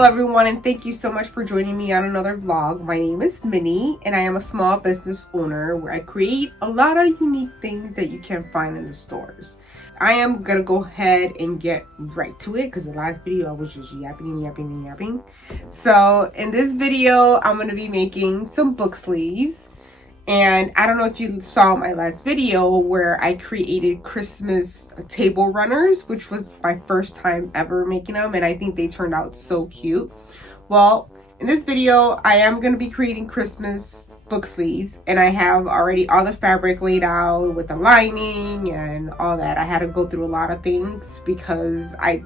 Hello everyone, and thank you so much for joining me on another vlog. My name is Minnie and I am a small business owner where I create a lot of unique things that you can't find in the stores. I am gonna go ahead and get right to it because the last video I was just yapping. So in this video I'm gonna be making some book sleeves. And I don't know if you saw my last video where I created Christmas table runners, which was my first time ever making them, and I think they turned out so cute. Well, in this video, I am going to be creating Christmas book sleeves, and I have already all the fabric laid out with the lining and all that. I had to go through a lot of things because I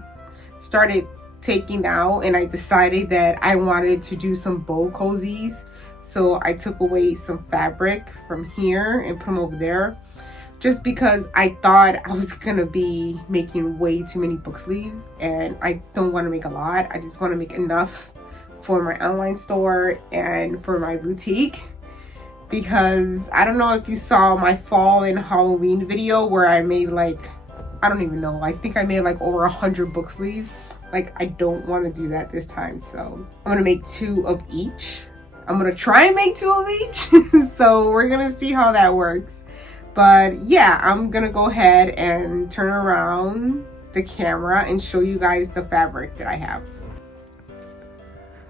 started taking out and I decided that I wanted to do some bow cozies. So I took away some fabric from here and put them over there just because I thought I was gonna be making way too many book sleeves, and I don't want to make a lot. I just want to make enough for my online store and for my boutique, because I don't know if you saw my fall and Halloween video where I made like, I don't even know, I think I made like over 100 book sleeves. Like, I don't want to do that this time, so I'm gonna make 2 of each. I'm gonna try and make 2 of each. So we're gonna see how that works. But yeah, I'm gonna go ahead and turn around the camera and show you guys the fabric that I have.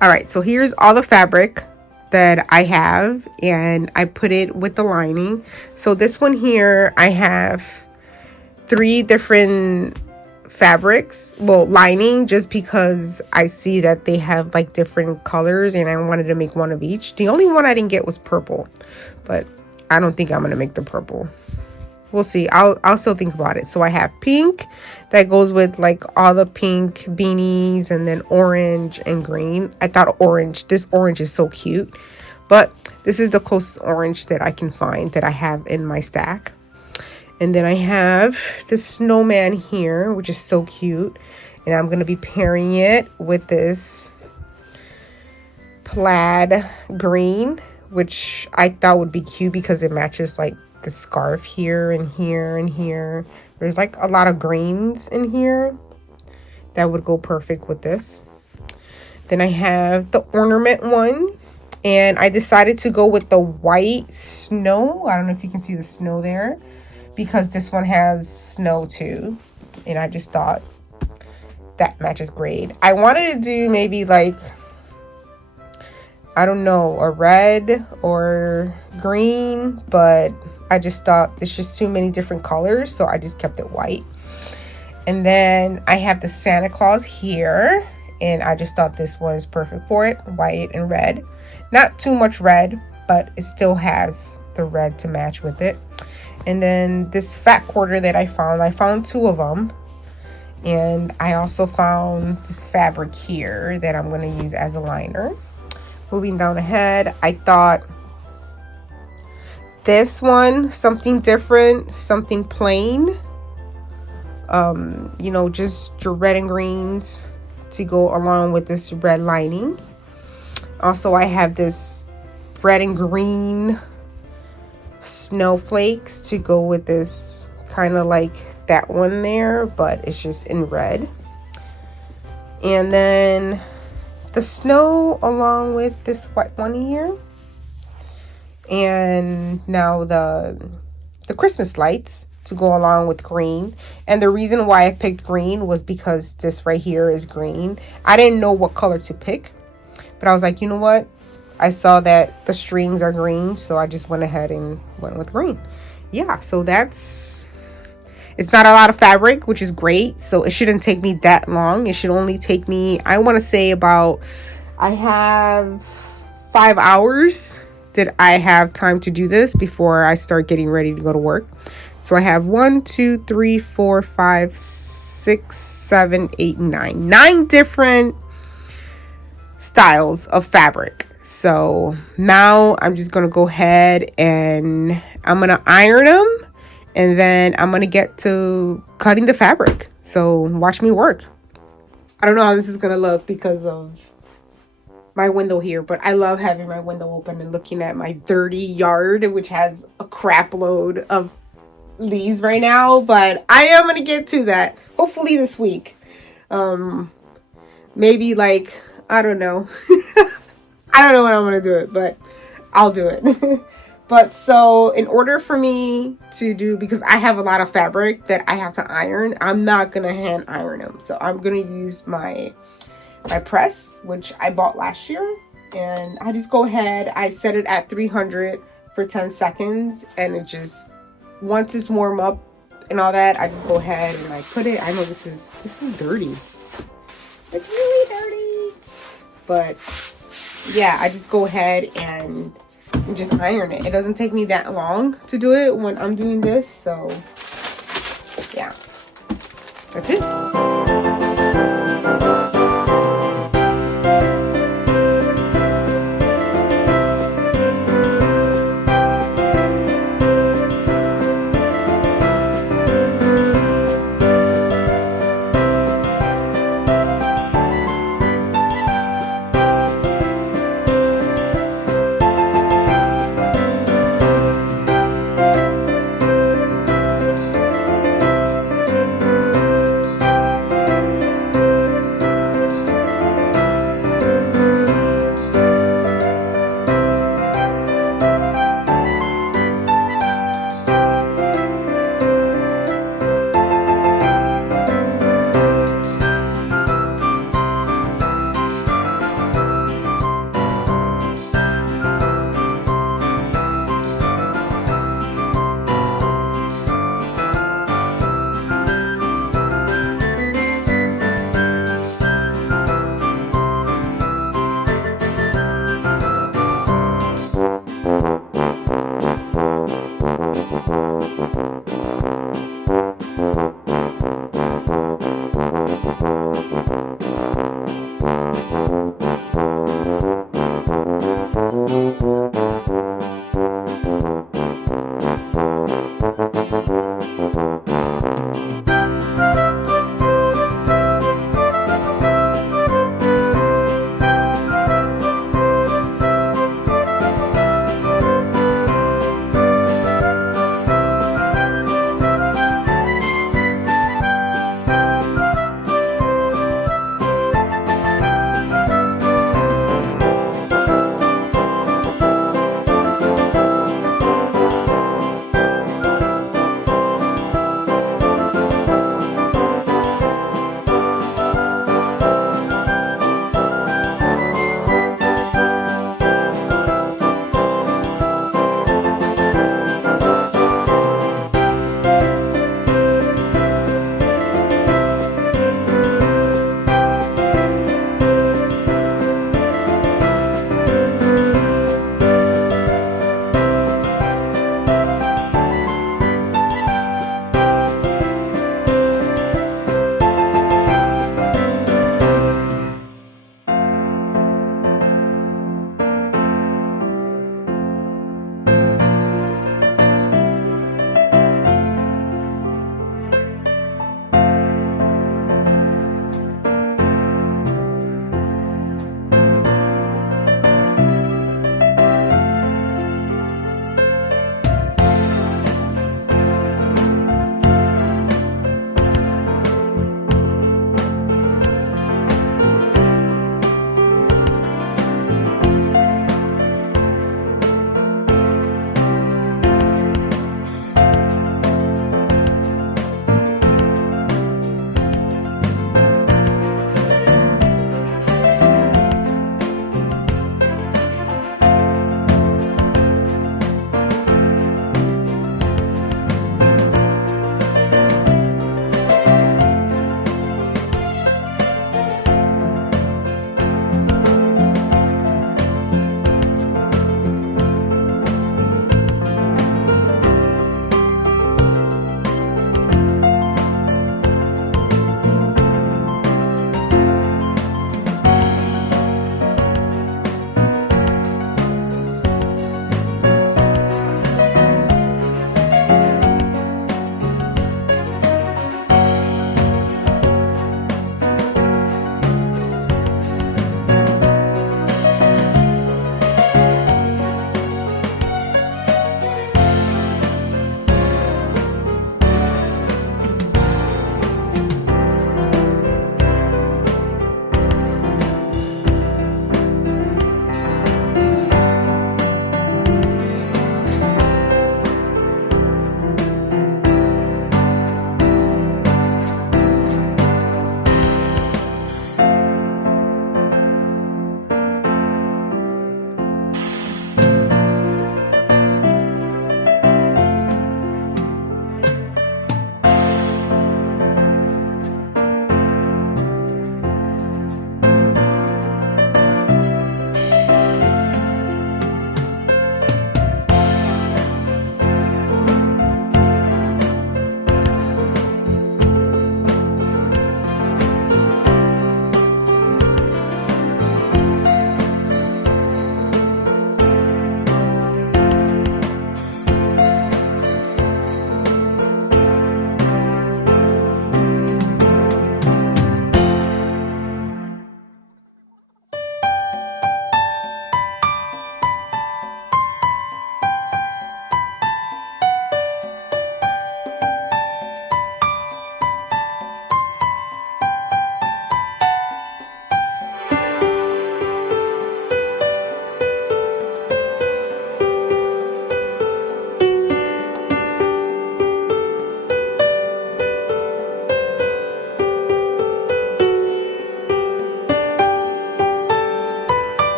All right, so here's all the fabric that I have, and I put it with the lining. So this one here, I have 3 different fabrics, well, lining, just because I see that they have like different colors and I wanted to make 1 of each. The only one I didn't get was purple, but I don't think I'm gonna make the purple. We'll see. I'll still think about it. So I have pink that goes with like all the pink beanies, and then orange and green. I thought this orange is so cute, but this is the closest orange that I can find that I have in my stack. And then I have this snowman here, which is so cute. And I'm going to be pairing it with this plaid green, which I thought would be cute because it matches like the scarf here and here and here. There's like a lot of greens in here that would go perfect with this. Then I have the ornament one. And I decided to go with the white snow. I don't know if you can see the snow there, because this one has snow too, and I just thought that matches great. I wanted to do maybe like, I don't know, a red or green, but I just thought it's just too many different colors, so I just kept it white. And then I have the Santa Claus here, and I just thought this one is perfect for it, white and red. Not too much red, but it still has the red to match with it. And then this fat quarter that I found 2 of them. And I also found this fabric here that I'm going to use as a liner. Moving down ahead, I thought this one, something different, something plain. You know, just your red and greens to go along with this red lining. Also, I have this red and green snowflakes to go with this, kind of like that one there, but it's just in red. And then the snow along with this white one here. And now the Christmas lights to go along with green. And the reason why I picked green was because this right here is green. I didn't know what color to pick, but I was like, you know what? I saw that the strings are green, so I just went ahead and went with green. Yeah, so it's not a lot of fabric, which is great. So it shouldn't take me that long. It should only take me, I want to say about, I have 5 hours that I have time to do this before I start getting ready to go to work. So I have 1, 2, 3, 4, 5, 6, 7, 8, 9. 9 different styles of fabric. So now I'm just going to go ahead and I'm going to iron them, and then I'm going to get to cutting the fabric. So watch me work. I don't know how this is going to look because of my window here, but I love having my window open and looking at my dirty yard, which has a crap load of leaves right now, but I am going to get to that hopefully this week. Maybe like I don't know. I don't know when I'm gonna do it, but I'll do it. But so in order for me to do, because I have a lot of fabric that I have to iron, I'm not gonna hand iron them. So I'm gonna use my press, which I bought last year, and I just go ahead, I set it at 300 for 10 seconds, and it just, once it's warm up and all that, I just go ahead and I put it. I know this is dirty. It's really dirty. But yeah, I just go ahead and just iron it. It doesn't take me that long to do it when I'm doing this. So yeah, that's it.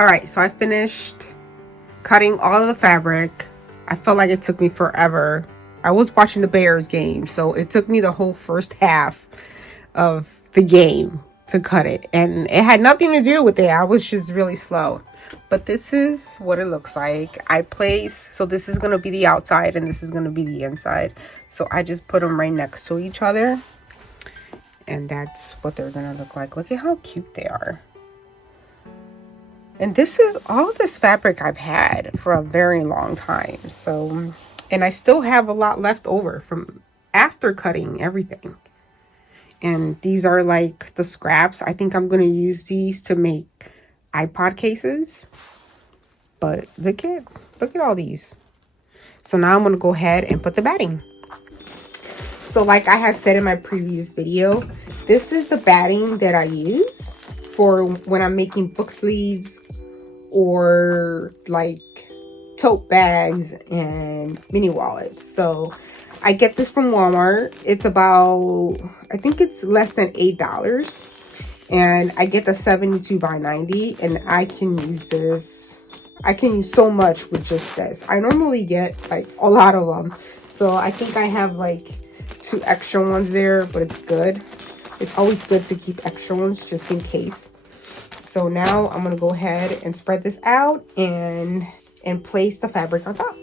All right, so I finished cutting all of the fabric. I felt like it took me forever. I was watching the Bears game, so it took me the whole first half of the game to cut it, and it had nothing to do with it. I was just really slow. But this is what it looks like. So this is going to be the outside and this is going to be the inside. So I just put them right next to each other, and that's what they're going to look like. Look at how cute they are. And this is all this fabric I've had for a very long time. So, and I still have a lot left over from after cutting everything. And these are like the scraps. I think I'm going to use these to make iPod cases. But look at all these. So now I'm going to go ahead and put the batting. So like I had said in my previous video, this is the batting that I use for when I'm making book sleeves or like tote bags and mini wallets. So I get this from Walmart. It's about, I think it's less than $8. And I get the 72 by 90, and I can use this. I can use so much with just this. I normally get like a lot of them. So I think I have like 2 extra ones there, but it's good. It's always good to keep extra ones just in case. So now I'm going to go ahead and spread this out and place the fabric on top.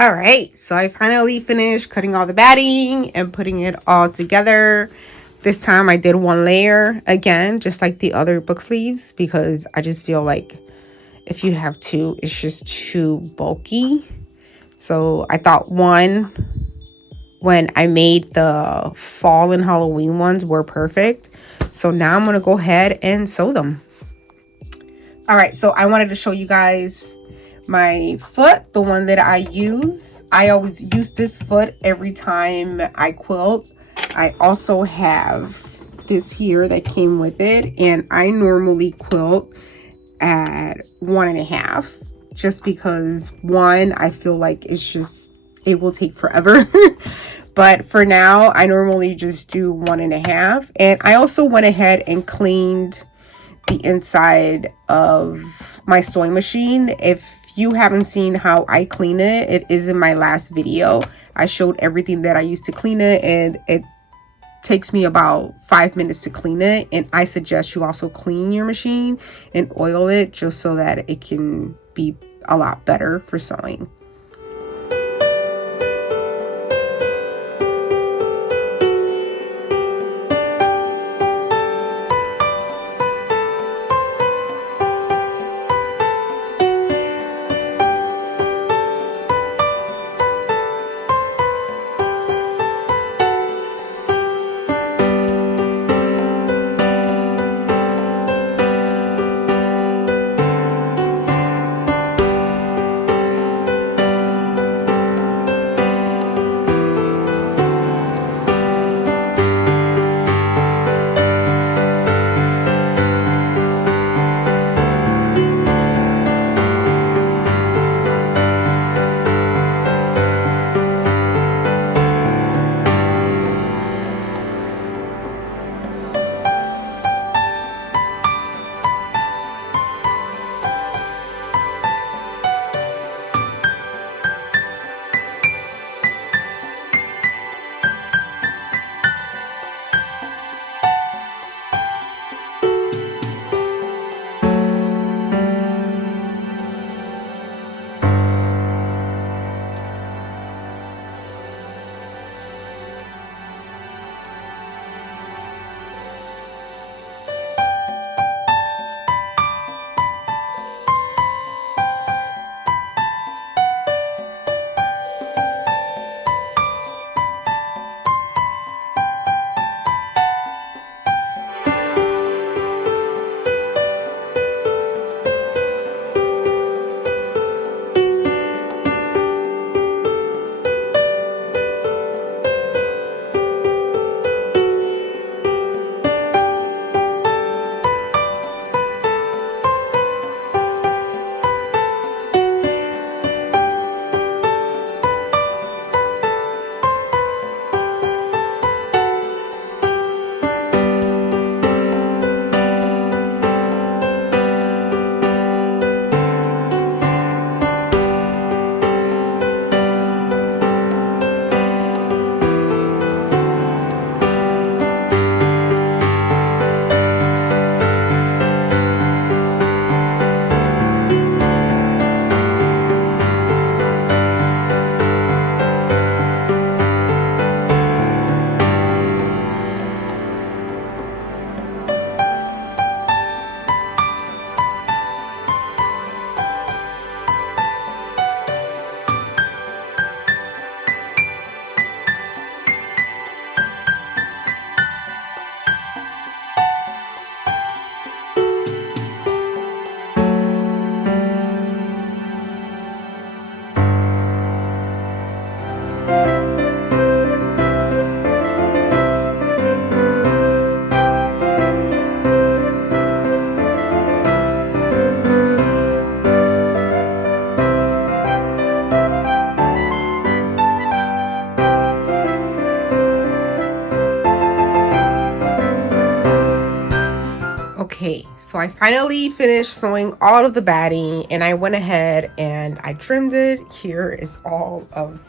All right, so I finally finished cutting all the batting and putting it all together. This time I did one layer again, just like the other book sleeves, because I just feel like if you have two, it's just too bulky. So I thought one, when I made the fall and Halloween ones, were perfect. So now I'm gonna go ahead and sew them. All right, so I wanted to show you guys my foot, the one that I use. I always use this foot every time I quilt. I also have this here that came with it, and I normally quilt at 1.5, just because one, I feel like it will take forever. But for now, I normally just do 1.5. And I also went ahead and cleaned the inside of my sewing machine. If you haven't seen how I clean it, it is in my last video. I showed everything that I used to clean it, and it takes me about 5 minutes to clean it. And I suggest you also clean your machine and oil it, just so that it can be a lot better for sewing. Okay, so I finally finished sewing all of the batting, and I went ahead and I trimmed it. Here is all of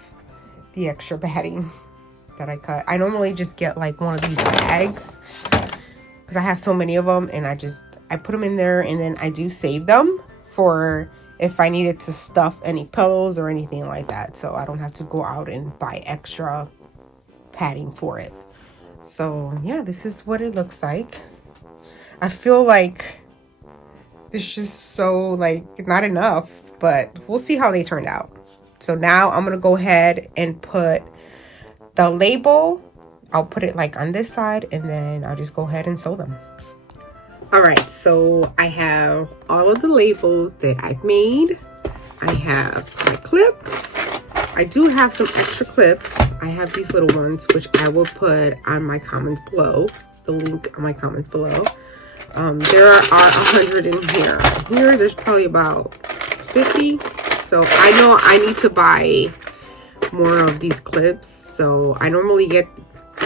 the extra batting that I cut. I normally just get like one of these bags because I have so many of them, and I put them in there, and then I do save them for if I needed to stuff any pillows or anything like that, so I don't have to go out and buy extra padding for it. So yeah, this is what it looks like. I feel like it's just so like not enough, but we'll see how they turned out. So now I'm gonna go ahead and put the label. I'll put it like on this side, and then I'll just go ahead and sew them. All right, so I have all of the labels that I've made. I have my clips. I do have some extra clips. I have these little ones, which I will put on my comments below. The link on my comments below. There are 100 in here. Here, there's probably about 50. So I know I need to buy more of these clips. So I normally get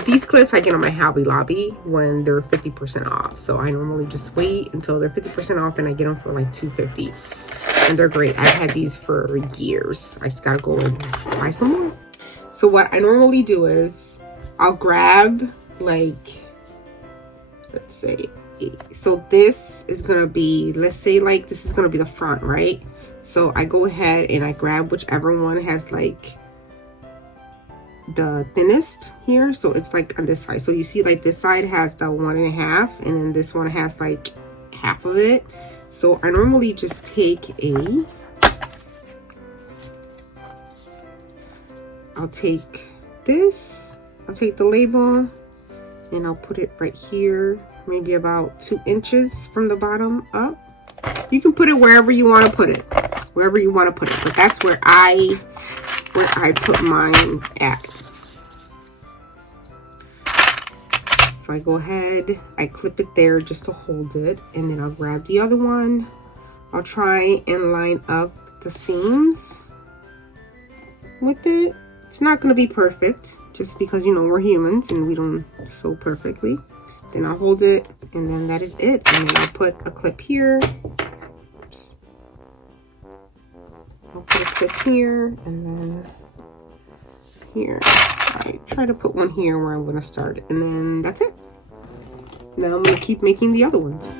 these clips I get on my Hobby Lobby when they're 50% off. So I normally just wait until they're 50% off and I get them for like $2.50. And they're great. I've had these for years. I just gotta go and buy some more. So what I normally do is I'll grab like, let's say, so this is gonna be, let's say like this is gonna be the front, right? So I go ahead and I grab whichever one has like the thinnest here. So it's like on this side. So you see like this side has the 1.5 and then this one has like half of it. So I normally just take I'll take this, I'll take the label and I'll put it right here, maybe about 2 inches from the bottom up. You can put it wherever you want to put it, wherever you want to put it, but that's where I put mine at. So I go ahead, I clip it there just to hold it, and then I'll grab the other one. I'll try and line up the seams with it. It's not going to be perfect, just because, you know, we're humans and we don't sew perfectly. Then I'll hold it, and then that is it. And then I'll put a clip here. Oops. I'll put a clip here, and then here. I try to put one here where I'm going to start, and then that's it. Now I'm going to keep making the other ones.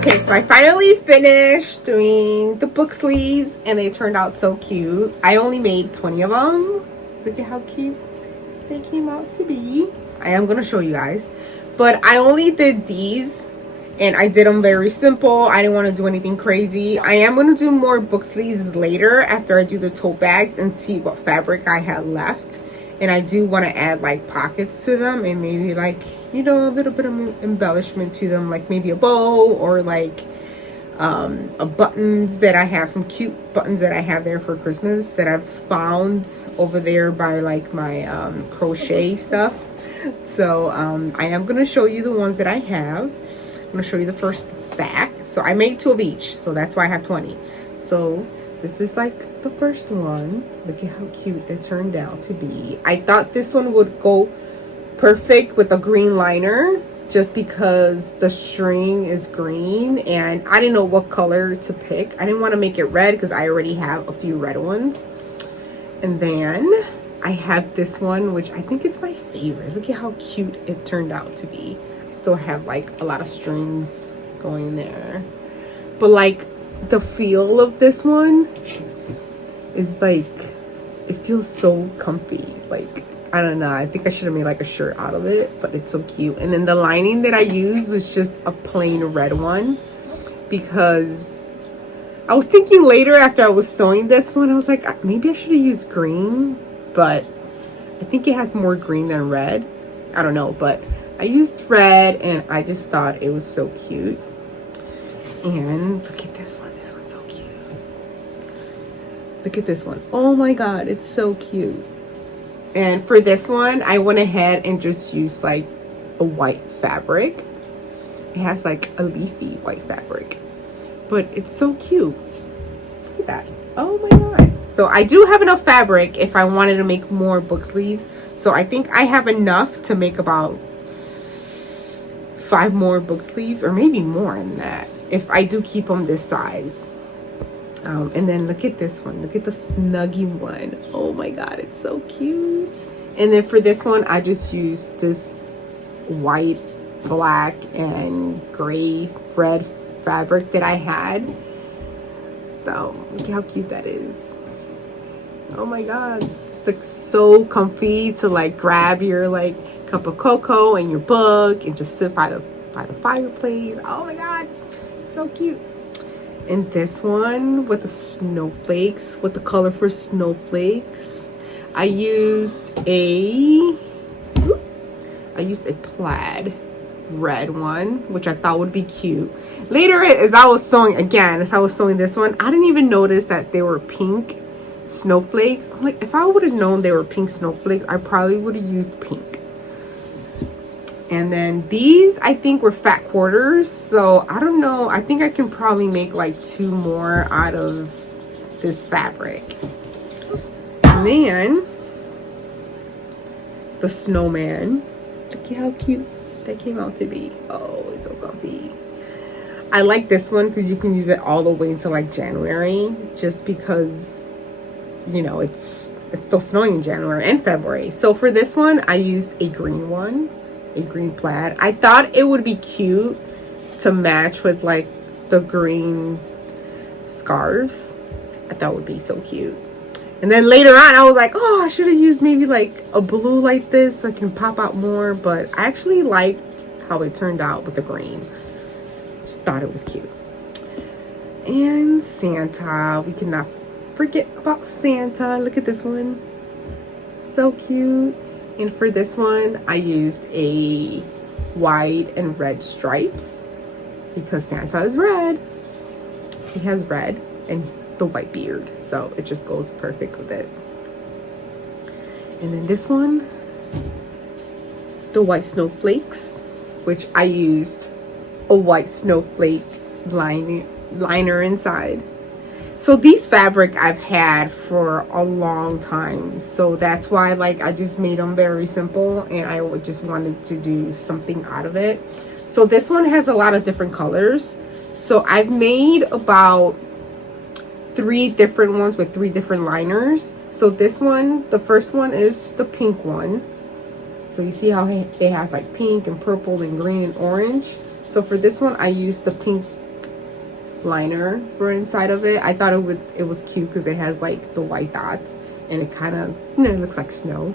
Okay, so I finally finished doing the book sleeves and they turned out so cute. I only made 20 of them. Look at how cute they came out to be. I am going to show you guys. But I only did these and I did them very simple. I didn't want to do anything crazy. I am going to do more book sleeves later after I do the tote bags and see what fabric I had left. And I do want to add like pockets to them and maybe like, you know, a little bit of embellishment to them, like maybe a bow or like a buttons that I have, some cute buttons that I have there for Christmas that I've found over there by like my crochet stuff. So I am going to show you the ones that I have. I'm going to show you the first stack. So I made 2 of each, so that's why I have 20. So this is like the first one. Look at how cute it turned out to be. I thought this one would go perfect with a green liner just because the string is green and I didn't know what color to pick. I didn't want to make it red because I already have a few red ones. And then I have this one, which I think it's my favorite. Look at how cute it turned out to be. I still have like a lot of strings going there. But like the feel of this one is like, it feels so comfy. Like, I don't know, I think I should have made like a shirt out of it, but it's so cute. And then the lining that I used was just a plain red one because I was thinking later after I was sewing this one, I was like, maybe I should have used green, but I think it has more green than red. I don't know, but I used red and I just thought it was so cute. And look at this one. This one's so cute. Look at this one. Oh my god, it's so cute. And for this one, I went ahead and just used like a white fabric. It has like a leafy white fabric, but it's so cute. Look at that. Oh my god. So I do have enough fabric if I wanted to make more book sleeves. So I think I have enough to make about 5 more book sleeves, or maybe more than that if I do keep them this size. And then look at this one. Look at the snuggie one. Oh my god, it's so cute. And then for this one, I just used this white, black, and gray red fabric that I had. So look how cute that is. Oh my god, it's like so comfy to like grab your like cup of cocoa and your book and just sit by the fireplace. Oh my god, so cute. And this one with the snowflakes, with the colorful snowflakes, I used a plaid red one, which I thought would be cute. Later, as I was sewing this one, I didn't even notice that they were pink snowflakes. I'm like, if I would have known they were pink snowflakes, I probably would have used pink. And then these, I think, were fat quarters. So I don't know. I think I can probably make like 2 more out of this fabric. And then the snowman. Look at how cute that came out to be. Oh, it's so comfy. I like this one because you can use it all the way until like January, just because, you know, it's still snowing in January and February. So for this one, I used a green one. A green plaid. I thought it would be cute to match with like the green scarves. I thought it would be so cute. And then later on, I was like, oh, I should have used maybe like a blue like this so I can pop out more. But I actually liked how it turned out with the green. Just thought it was cute. And Santa. We cannot forget about Santa. Look at this one. So cute. And for this one, I used a white and red stripes because Santa is red. He has red and the white beard, so it just goes perfect with it. And then this one, the white snowflakes, which I used a white snowflake liner inside. So these fabric I've had for a long time, so that's why like I just made them very simple and I just wanted to do something out of it. So this one has a lot of different colors. So I've made about 3 different ones with 3 different liners. So this one, the first one is the pink one. So you see how it has like pink and purple and green and orange. So for this one, I used the pink liner for inside of it. I thought it was cute because it has like the white dots and it kind of, you know, it looks like snow.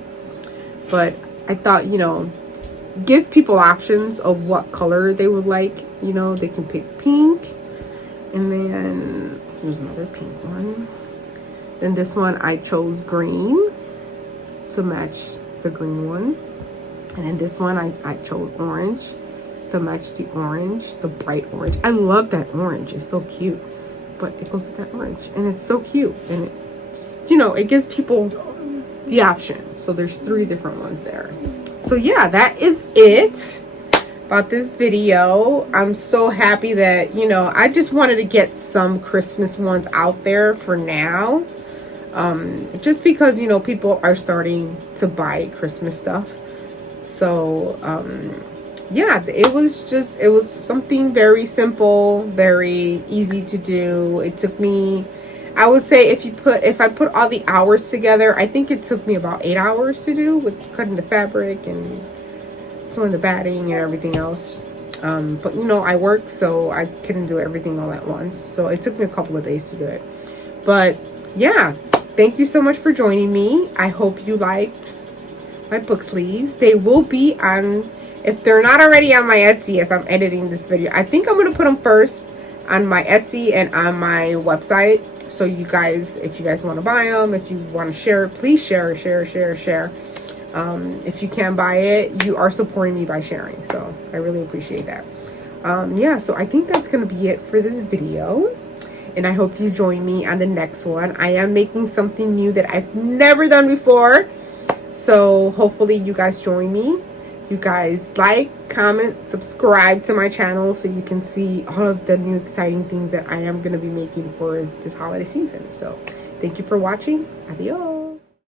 But I thought, you know, give people options of what color they would like. You know, they can pick pink, and then here's another pink one. Then this one I chose green to match the green one, and then this one I chose orange to match the orange, the bright orange. I love that orange, it's so cute, but it goes with that orange and it's so cute, and it just, you know, it gives people the option. So there's 3 different ones there. So yeah, that is it about this video. I'm so happy that, you know, I just wanted to get some Christmas ones out there for now, just because, you know, people are starting to buy Christmas stuff. So yeah, it was something very simple, very easy to do. It took me, I would say, if I put all the hours together, I think it took me about 8 hours to do, with cutting the fabric and sewing the batting and everything else. But you know, I work, so I couldn't do everything all at once. So it took me a couple of days to do it. But yeah, thank you so much for joining me. I hope you liked my book sleeves. They will be on, if they're not already on my Etsy as I'm editing this video. I think I'm going to put them first on my Etsy and on my website. So you guys, if you guys want to buy them, if you want to share, please share. If you can buy it, you are supporting me by sharing. So I really appreciate that. Yeah, so I think that's going to be it for this video. And I hope you join me on the next one. I am making something new that I've never done before. So hopefully you guys join me. You guys like, comment, subscribe to my channel so you can see all of the new exciting things that I am going to be making for this holiday season. So thank you for watching. Adios.